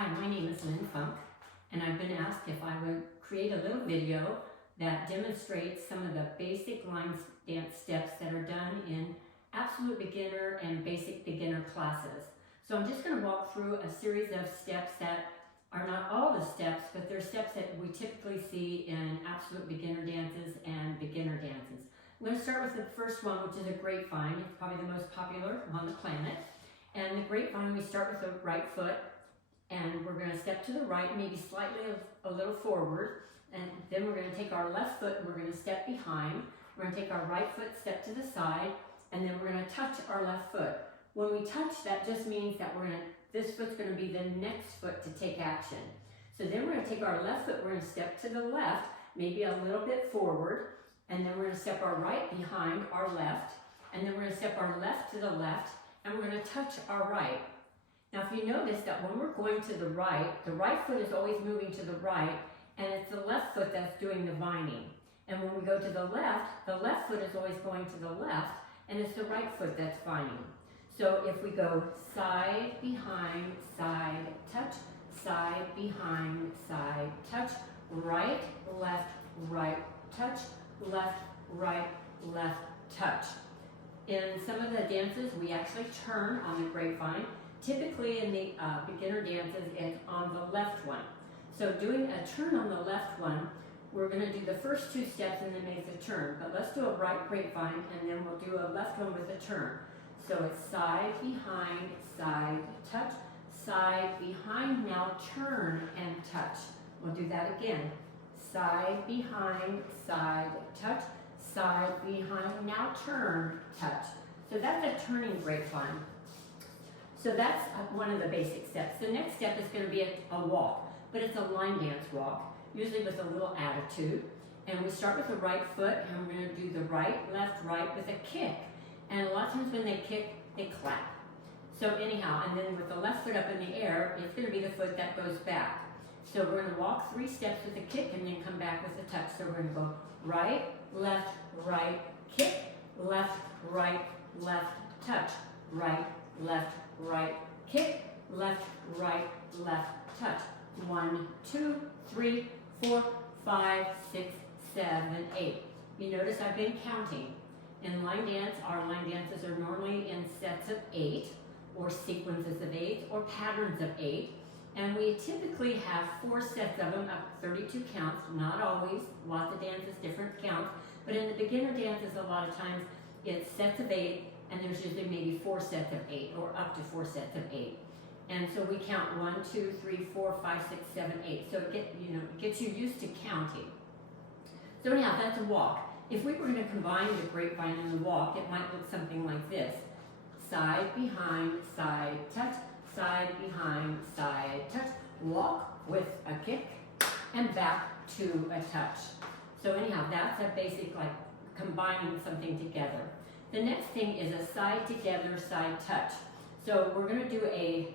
Hi, my name is Lynn Funk, and I've been asked if I would create a little video that demonstrates some of the basic line dance steps that are done in absolute beginner and basic beginner classes. So I'm just going to walk through a series of steps that are not all the steps, but they're steps that we typically see in absolute beginner dances and beginner dances. I'm going to start with the first one, which is a grapevine. It's probably the most popular on the planet. And the grapevine, we start with the right foot, and we're going to step to the right, maybe slightly a little forward, and then we're going to take our left foot and we're going to step behind. We're going to take our right foot, step to the side, and then we're going to touch our left foot. When we touch, that just means that this foot's going to be the next foot to take action. So then we're going to take our left foot, we're going to step to the left, maybe a little bit forward, and then we're going to step our right behind our left, and then we're going to step our left to the left, and we're going to touch our right. Now if you notice that when we're going to the right foot is always moving to the right, and it's the left foot that's doing the vining. And when we go to the left foot is always going to the left, and it's the right foot that's vining. So if we go side, behind, side, touch, side, behind, side, touch, right, touch, left, right, left, touch. In some of the dances, we actually turn on the grapevine. Typically in the beginner dances, it's on the left one. So doing a turn on the left one, we're going to do the first two steps and then make the turn. But let's do a right grapevine, and then we'll do a left one with a turn. So it's side, behind, side, touch, side, behind, now turn and touch. We'll do that again. Side, behind, side, touch, side, behind, now turn, touch. So that's a turning grapevine. So that's one of the basic steps. The next step is going to be a walk, but it's a line dance walk, usually with a little attitude. And we start with the right foot, and we're going to do the right with a kick. And a lot of times when they kick, they clap. So anyhow, and then with the left foot up in the air, it's going to be the foot that goes back. So we're going to walk 3 steps with a kick and then come back with a touch. So we're going to go right, kick, left, touch, right, kick, left, touch. 1, 2, 3, 4, 5, 6, 7, 8. You notice I've been counting. In line dance, our line dances are normally in sets of 8, or sequences of 8, or patterns of 8. And we typically have 4 sets of them, up 32 counts, not always, lots of dances, different counts. But in the beginner dances, a lot of times, it's sets of 8, and there's usually maybe 4 sets of 8, or up to 4 sets of 8. And so we count 1, 2, 3, 4, 5, 6, 7, 8. So it gets you used to counting. So anyhow, that's a walk. If we were going to combine the grapevine and the walk, it might look something like this. Side, behind, side, touch, side, behind, side, touch. Walk with a kick, and back to a touch. So anyhow, that's a basic, like, combining something together. The next thing is a side together, side touch. So we're going to do a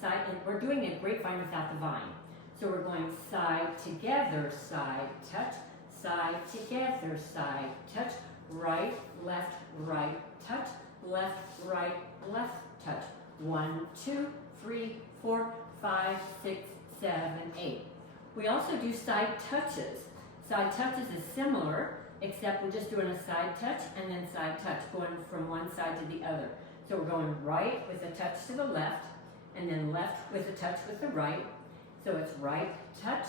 side, and we're doing a grapevine without the vine. So we're going side together, side touch, side together, side touch, right, touch, left, touch. 1, 2, 3, 4, 5, 6, 7, 8. We also do side touches. Side touches is similar, except we're just doing a side touch and then side touch, going from one side to the other. So we're going right with a touch to the left, and then left with a touch with the right. So it's right touch,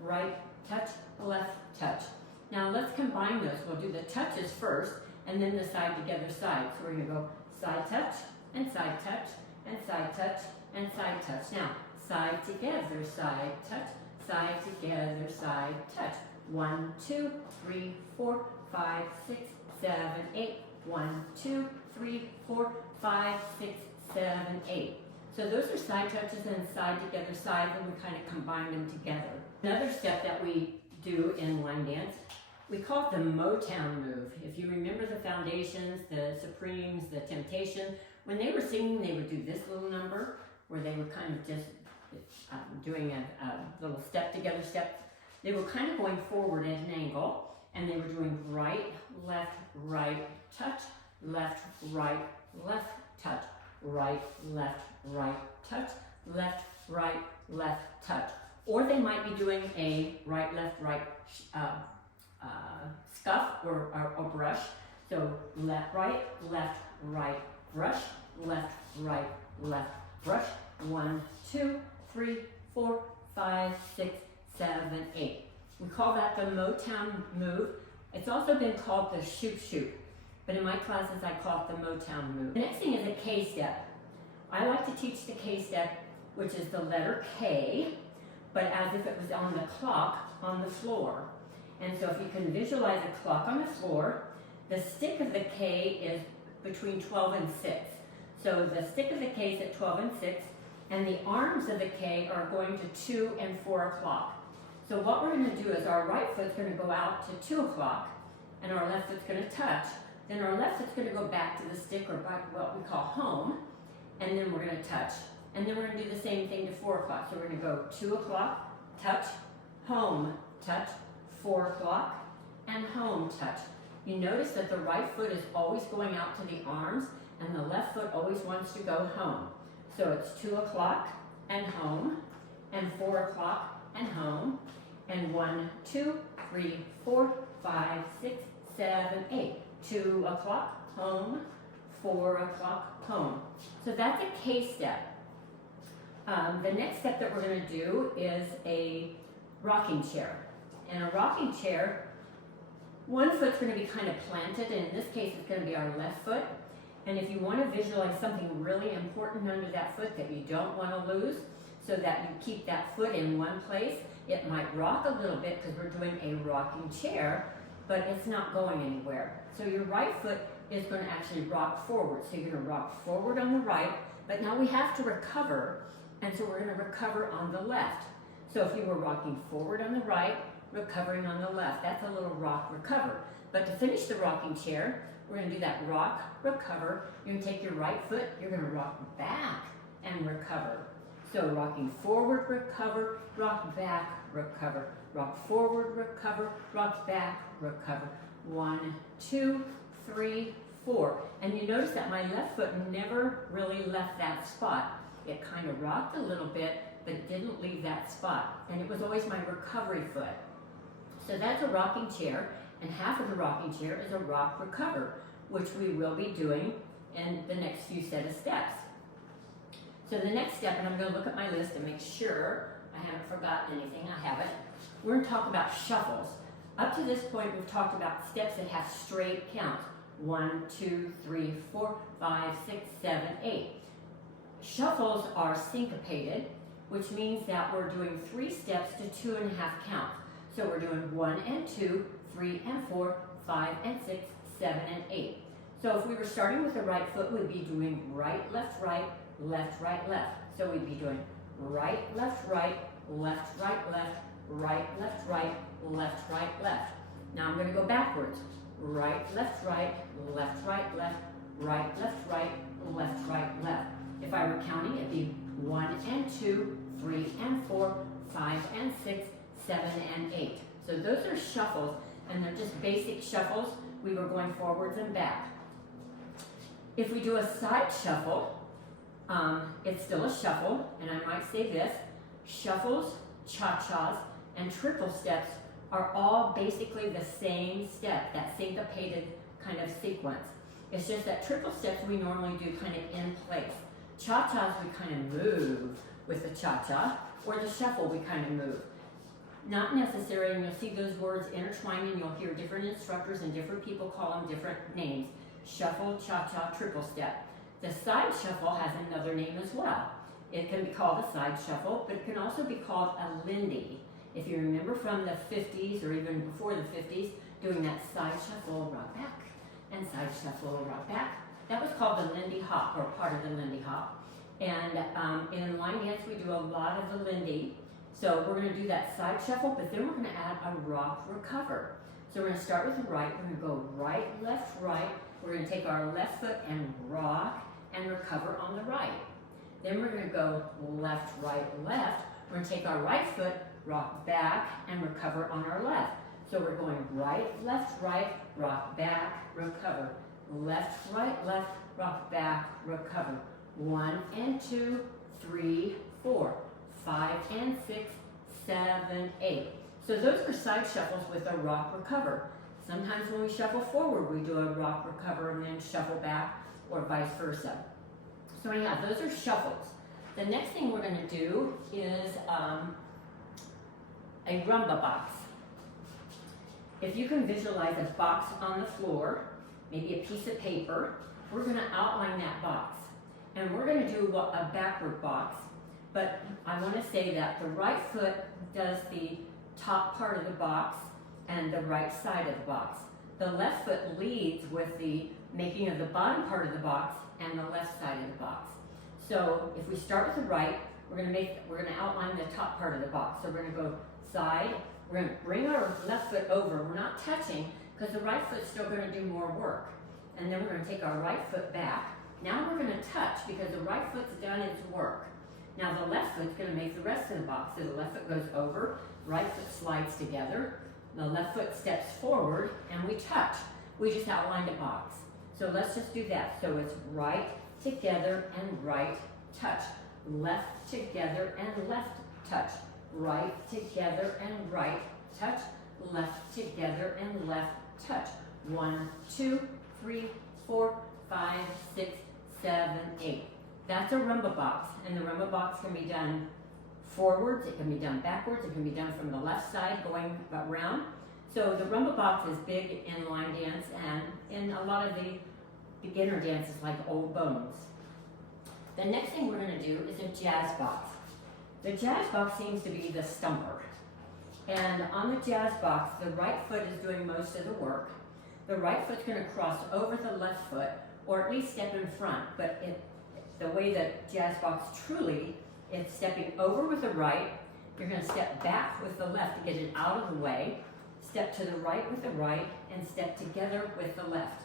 right touch, left touch. Now let's combine those. We'll do the touches first, and then the side together side. So we're going to go side touch, and side touch, and side touch, and side touch. Now, side together, side touch, side together, side touch. 1, 2, 3, 4, 5, 6, 7, 8. 1, 2, 3, 4, 5, 6, 7, 8. So those are side touches and side together side, and we kind of combine them together. Another step that we do in line dance, we call it the Motown move. If you remember the Foundations, the Supremes, the Temptation, when they were singing, they would do this little number where they were kind of just doing a little step together step. They were kind of going forward at an angle, and they were doing right, touch, left, touch, right, touch, left, right, left, touch. Or they might be doing a right, left, right scuff or brush. So left, right, brush, left, right, brush. 1, 2, 3, 4, 5, 6, 7, 8. We call that the Motown move. It's also been called the shoop, but in my classes I call it the Motown move. The next thing is a K-step. I like to teach the K-step, which is the letter K, but as if it was on the clock on the floor. And so if you can visualize a clock on the floor, the stick of the K is between 12 and 6. So the stick of the K is at 12 and 6, and the arms of the K are going to 2 and 4 o'clock. So what we're going to do is our right foot's going to go out to 2 o'clock, and our left foot's going to touch. Then our left foot's going to go back to the stick, or back to what we call home, and then we're going to touch. And then we're going to do the same thing to 4 o'clock. So we're going to go 2 o'clock, touch, home, touch, 4 o'clock, and home, touch. You notice that the right foot is always going out to the arms, and the left foot always wants to go home. So it's 2 o'clock and home, and 4 o'clock and home, and 1, 2, 3, 4, 5, 6, 7, 8. 2 o'clock, home, 4 o'clock, home. So that's a K-step. The next step that we're going to do is a rocking chair. And a rocking chair, one foot's going to be kind of planted, and in this case it's going to be our left foot. And if you want to visualize something really important under that foot that you don't want to lose, so that you keep that foot in one place, it might rock a little bit because we're doing a rocking chair, but it's not going anywhere. So your right foot is going to actually rock forward. So you're going to rock forward on the right, but now we have to recover, and so we're going to recover on the left. So if you were rocking forward on the right, recovering on the left, that's a little rock recover. But to finish the rocking chair, we're going to do that rock, recover. You're going to take your right foot, you're going to rock back and recover. So rocking forward, recover, rock back, recover. Rock forward, recover, rock back, recover. 1, 2, 3, 4. And you notice that my left foot never really left that spot. It kind of rocked a little bit, but it didn't leave that spot. And it was always my recovery foot. So that's a rocking chair, and half of the rocking chair is a rock recover, which we will be doing in the next few set of steps. So the next step, and I'm going to look at my list and make sure I haven't forgotten anything. I haven't. We're going to talk about shuffles. Up to this point, we've talked about steps that have straight counts. 1, 2, 3, 4, 5, 6, 7, 8. Shuffles are syncopated, which means that we're doing 3 steps to 2.5 counts. So we're doing 1 and 2, 3 and 4, 5 and 6, 7 and 8. So if we were starting with the right foot, we'd be doing right, left, left, right, left. So we'd be doing right, left, left, right, left, right, left, left, right, left. Now I'm going to go backwards. Right, left, left, right, left, left, left. If I were counting, it'd be 1 and 2, 3 and 4, 5 and 6, 7 and 8. So those are shuffles, and they're just basic shuffles. We were going forwards and back. If we do a side shuffle, it's still a shuffle, and I might say this: shuffles, cha-chas, and triple steps are all basically the same step, that syncopated kind of sequence. It's just that triple steps we normally do kind of in place. Cha-chas we kind of move with the cha-cha, or the shuffle we kind of move. Not necessary, and you'll see those words intertwined, and you'll hear different instructors and different people call them different names. Shuffle, cha-cha, triple step. The side shuffle has another name as well. It can be called a side shuffle, but it can also be called a Lindy. If you remember from the 50s or even before the 50s, doing that side shuffle, rock back, and side shuffle, rock back, that was called the Lindy Hop, or part of the Lindy Hop. And in line dance, we do a lot of the Lindy. So we're going to do that side shuffle, but then we're going to add a rock recover. So we're going to start with the right. We're going to go right, left, right. We're going to take our left foot and rock and recover on the right. Then we're going to go left, left. We're going to take our right foot, rock back, and recover on our left. So we're going right, rock back, recover. Left, rock back, recover. 1 and 2, 3, 4, 5 and 6, 7, 8. So those are side shuffles with a rock recover. Sometimes when we shuffle forward, we do a rock recover and then shuffle back, or vice versa. So anyhow, those are shuffles. The next thing we're going to do is a rumba box. If you can visualize a box on the floor, maybe a piece of paper, we're going to outline that box. And we're going to do a backward box, but I want to say that the right foot does the top part of the box and the right side of the box. The left foot leads with the making of the bottom part of the box and the left side of the box. So if we start with the right, we're going to outline the top part of the box. So we're going to go side, we're going to bring our left foot over. We're not touching because the right foot's still going to do more work. And then we're going to take our right foot back. Now we're going to touch because the right foot's done its work. Now the left foot's going to make the rest of the box. So the left foot goes over, right foot slides together, the left foot steps forward, and we touch. We just outlined a box. So let's just do that. So it's right together and right touch. Left together and left touch. Right together and right touch. Left together and left touch. 1, 2, 3, 4, 5, 6, 7, 8. That's a rumba box, and the rumba box can be done forwards, it can be done backwards, it can be done from the left side going around. So the rumba box is big in line dance and in a lot of the beginner dances like Old Bones. The next thing we're going to do is a jazz box. The jazz box seems to be the stumper. And on the jazz box, the right foot is doing most of the work. The right foot's going to cross over the left foot, or at least step in front. But the way that jazz box truly, it's stepping over with the right. You're going to step back with the left to get it out of the way. Step to the right with the right, and step together with the left.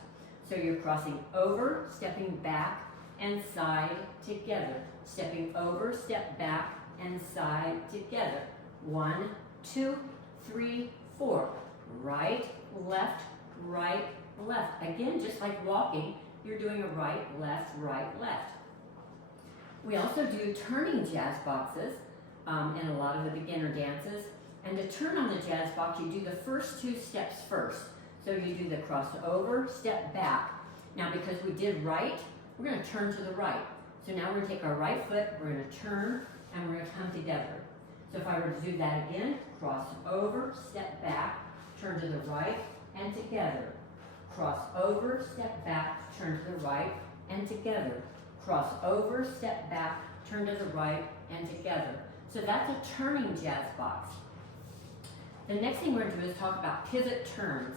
So you're crossing over, stepping back, and side together. Stepping over, step back, and side together. 1, 2, 3, 4. Right, left, right, left. Again, just like walking, you're doing a right, left, left. We also do turning jazz boxes in a lot of the beginner dances. And to turn on the jazz box, you do the first 2 steps first. So you do the crossover, step back. Now because we did right, we're going to turn to the right. So now we're going to take our right foot, we're going to turn, and we're going to come together. So if I were to do that again, cross over, step back, turn to the right, and together. Cross over, step back, turn to the right, and together. Cross over, step back, turn to the right, and together. So that's a turning jazz box. The next thing we're going to do is talk about pivot turns.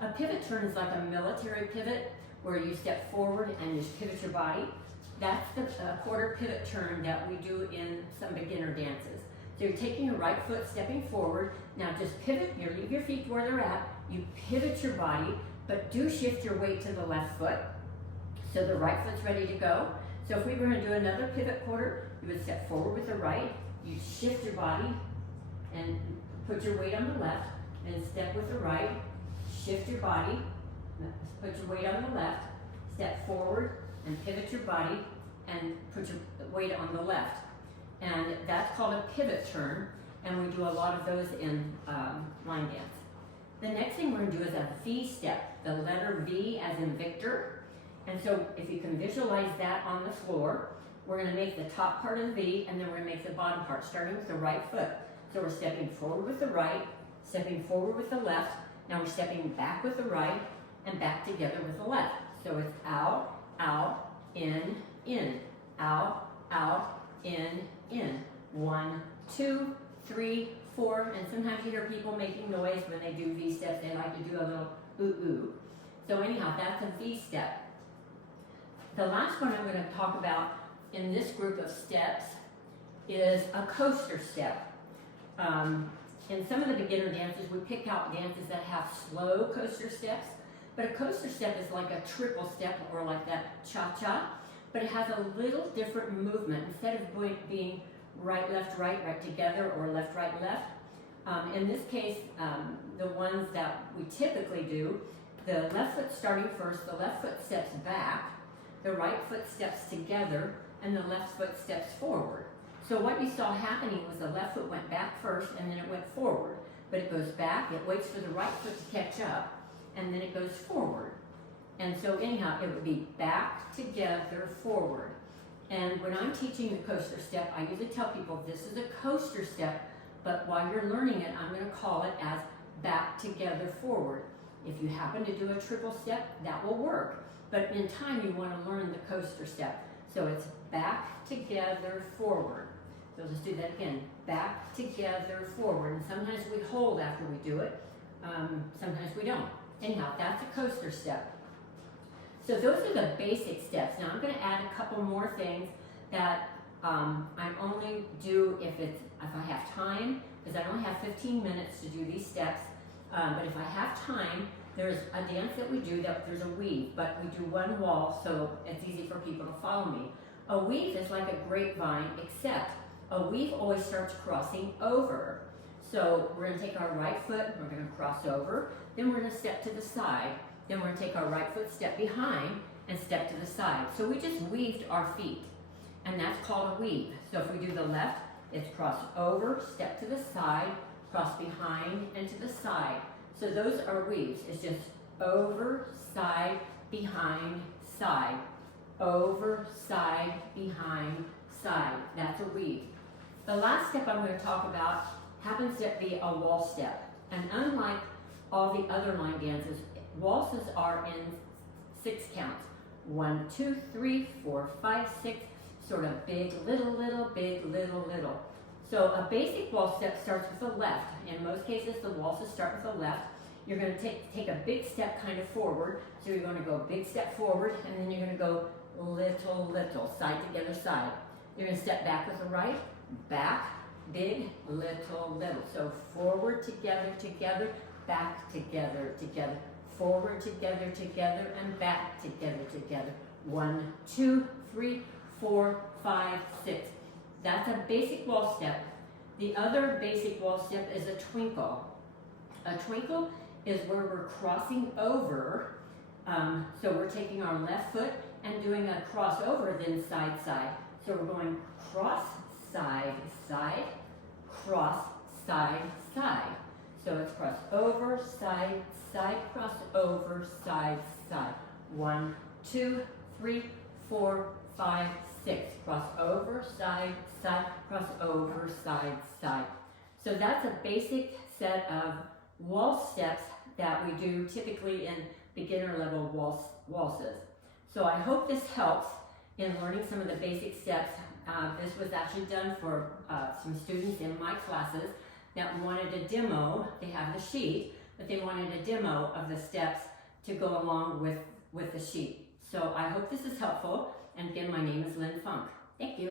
A pivot turn is like a military pivot where you step forward and you pivot your body. That's the quarter pivot turn that we do in some beginner dances. So you're taking your right foot, stepping forward. Now just pivot, you leave your feet where they're at. You pivot your body, but do shift your weight to the left foot. So the right foot's ready to go. So if we were going to do another pivot quarter, you would step forward with the right. You shift your body and put your weight on the left, and step with the right. Shift your body, put your weight on the left, step forward, and pivot your body, and put your weight on the left. And that's called a pivot turn, and we do a lot of those in line dance. The next thing we're going to do is a V step, the letter V as in Victor. And so if you can visualize that on the floor, we're going to make the top part of the V, and then we're going to make the bottom part, starting with the right foot. So we're stepping forward with the right, stepping forward with the left. Now we're stepping back with the right, and back together with the left. So it's out, out, in, out, out, in. 1, 2, 3, 4, and sometimes you hear people making noise when they do V steps. They like to do a little ooh. So anyhow, that's a V step. The last one I'm going to talk about in this group of steps is a coaster step. In some of the beginner dances, we pick out dances that have slow coaster steps, but a coaster step is like a triple step or like that cha-cha, but it has a little different movement. Instead of being right, right together, or left, left. In this case, the ones that we typically do, the left foot starting first, the left foot steps back, the right foot steps together, and the left foot steps forward. So what you saw happening was the left foot went back first and then it went forward. But it goes back, it waits for the right foot to catch up, and then it goes forward. And so anyhow, it would be back, together, forward. And when I'm teaching the coaster step, I usually tell people this is a coaster step, but while you're learning it, I'm going to call it as back, together, forward. If you happen to do a triple step, that will work. But in time, you want to learn the coaster step. So it's back, together, forward. So let's do that again. Back, together, forward. And sometimes we hold after we do it. Sometimes we don't. Anyhow, that's a coaster step. So those are the basic steps. Now I'm going to add a couple more things that I only do if I have time, because I only have 15 minutes to do these steps. But if I have time, there's a dance that we do that there's a weave, but we do one wall, so it's easy for people to follow me. A weave is like a grapevine, except a weave always starts crossing over. So we're going to take our right foot, we're going to cross over, then we're going to step to the side, then we're going to take our right foot, step behind, and step to the side. So we just weaved our feet, and that's called a weave. So if we do the left, it's cross over, step to the side, cross behind, and to the side. So those are weaves. It's just over, side, behind, side. Over, side, behind, side. That's a weave. The last step I'm going to talk about happens to be a waltz step. And unlike all the other line dances, waltzes are in 6 counts. 1, 2, 3, 4, 5, 6, sort of big, little, big, little, little. So a basic waltz step starts with the left. In most cases, the waltzes start with the left. You're going to take a big step kind of forward. So you're going to go big step forward, and then you're going to go little, little, side together, side. You're going to step back with the right, back, big, little, little. So forward, together, together, back, together, together, forward, together, together, and back, together, together. 1, 2, 3, 4, 5, 6. That's a basic waltz step. The other basic waltz step is a twinkle. A twinkle is where we're crossing over. So we're taking our left foot and doing a crossover, then side, side. So we're going cross, side, side, cross, side, side. So it's cross over, side, side, cross over, side, side. 1, 2, 3, 4, 5, 6. Cross over, side, side, cross over, side, side. So that's a basic set of waltz steps that we do typically in beginner level waltzes. So I hope this helps in learning some of the basic steps. This was actually done for some students in my classes that wanted a demo. They have the sheet, but they wanted a demo of the steps to go along with the sheet. So I hope this is helpful. And again, my name is Lynn Funk. Thank you.